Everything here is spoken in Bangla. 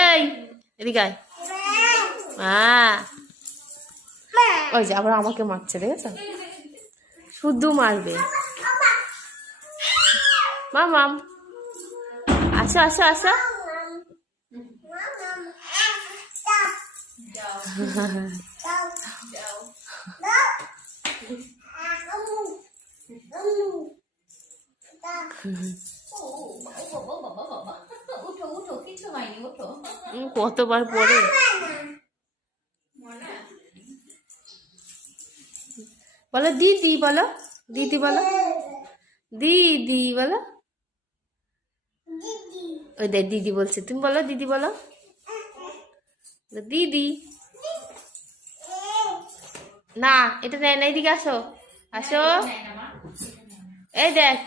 এই এদিকে আয়। ওই যে আবার আমাকে মারছে, দেখেছ? শুধু মারবে। মাম, আসো আসো আসো। কতবার পরে বলো দিদি, বলো দিদি, বলো দিদি, বলো। ওই দেখ দিদি বলছে, তুমি বলো দিদি, বলো দিদি। না এটা নেয় না, এদিকে আসো আসো। এই দেখ